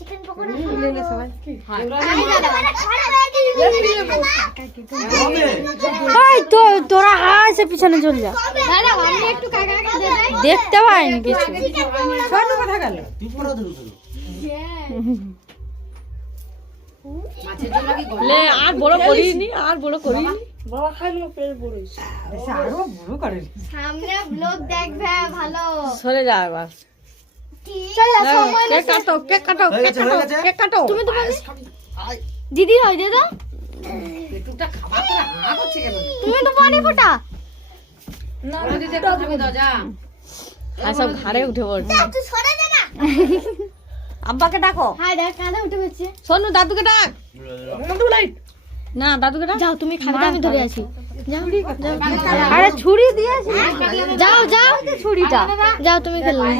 Chicken pakora ওই তো তোরা হাসে পিছনে চলে যা দেখতে পাইনি কিছু ছোট কথা গেল তুই পড়া দিল তো মাছের জন্য কি গলা লে আর বড় করিনি আর বড় করিনি এসে আরও বড় করে সামনে ব্লগ দেখবে ভালো সরে যা এবার হয়ে হয়ে দিদি হয় দে তো একটুটা খাবার করে হা করছে কেন? তুমি তো পানি ফোটা। দিদি আর সব ঘাড়ে উঠে পড়ছে। আব্বাকে ডাকো। হাই দেখ কাঁধে উঠে পড়ছে সোনু দাদুকে ডাক। না দাদুকে ডাক। যাও তুমি খাবে আমি ধরে আছি। আরে ছুরি দিয়েছি যাও যাও ছুরিটা। যাও তুমি খেলো হয়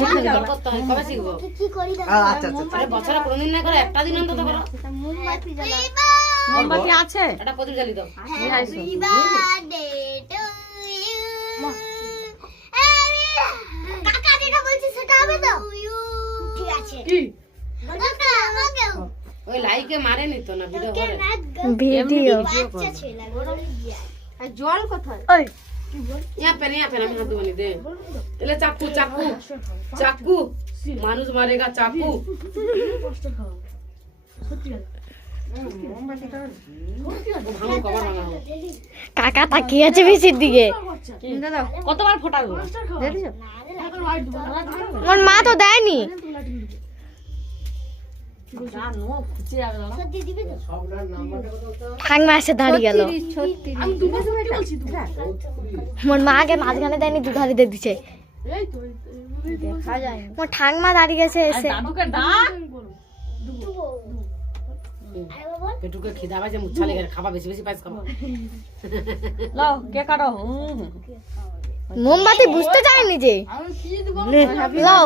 কি করি আচ্ছা আচ্ছা আরে বছরে কোনোদিন না করে একটা দিন অন্তত করো। মোমবাতি আছে? একটা প্রদীপ জ্বালিয়ে দাও। Happy birthday to you. কাকা যেটা বলছি সেটা হবে তো? ঠিক আছে। ওই লাইকে মারে নিত না ভিডিও করে? ভিডিও। বাচ্চা ছেলে আর জল কোথায়? ইয়া পেন ইয়া পেন আমি হাত দেবো নি দে। চাকু চাকু চাকু। মানুষ মারেগা চাকু। কাকা তাকিয়ে আছে বেশির দিকে। কতবার ফোটাবো আমার মা তো দেয়নি। ঠাংমা এসে দাঁড়িয়ে গেল। আমার মা মাঝখানে দেয়নি আমার দাঁড়িয়ে গেছে এসে। পেটুকে খিদা পাইছে মুচ্ছা লেগে খাবা বেশি বেশি পাইছ খাবা। লাও কে কাটো। হুম হুম। মোমবাতি বুঝতে চায়নি যে। লাও।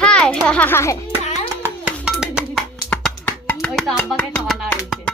hi hi ওই তো আব্বাকে খাওয়ানো